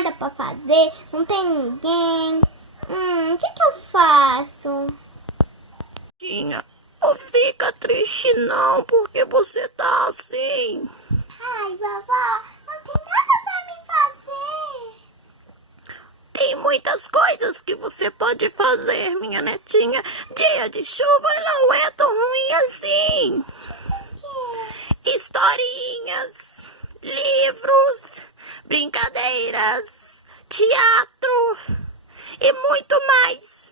nada pra fazer, não tem ninguém. O que que eu faço? Tinha, não fica triste não, porque você tá assim. Ai, vovó, não tem nada pra mim fazer. Tem muitas coisas que você pode fazer, minha netinha. Dia de chuva não é tão ruim assim. Historinhas, livros, brincadeiras, teatro e muito mais.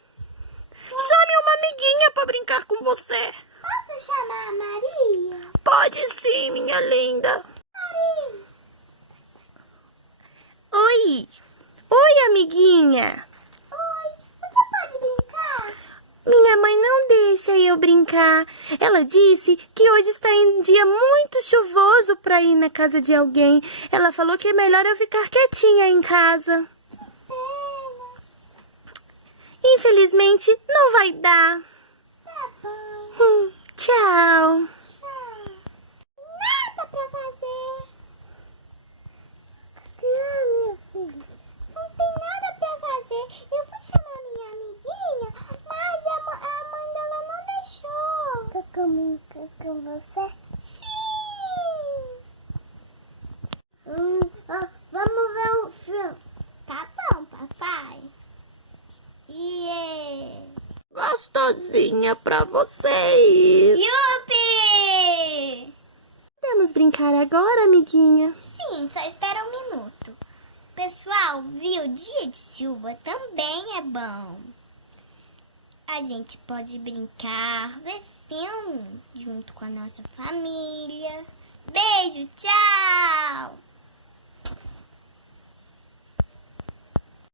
Chame uma amiguinha para brincar com você. Posso chamar a Maria? Pode sim, minha linda. Oi. Oi, amiguinha. Oi, você pode brincar? Minha mãe não deixa eu brincar. Ela disse que hoje está em dia muito chuvoso para ir na casa de alguém. Ela falou que é melhor eu ficar quietinha em casa. Infelizmente, não vai dar. Tá bom. Tchau. Nada pra fazer. Não, meu filho. Não tem nada pra fazer. Eu vou chamar minha amiguinha, mas a mãe dela não deixou. Quer comunicar com você? Sim. Vamos ver o filme. Tá bom, papai. Gostosinha pra vocês. Yupi! Podemos brincar agora, amiguinha? Sim, só espera um minuto. Pessoal, viu? Dia de chuva também é bom. A gente pode brincar, ver filme junto com a nossa família. Beijo, tchau!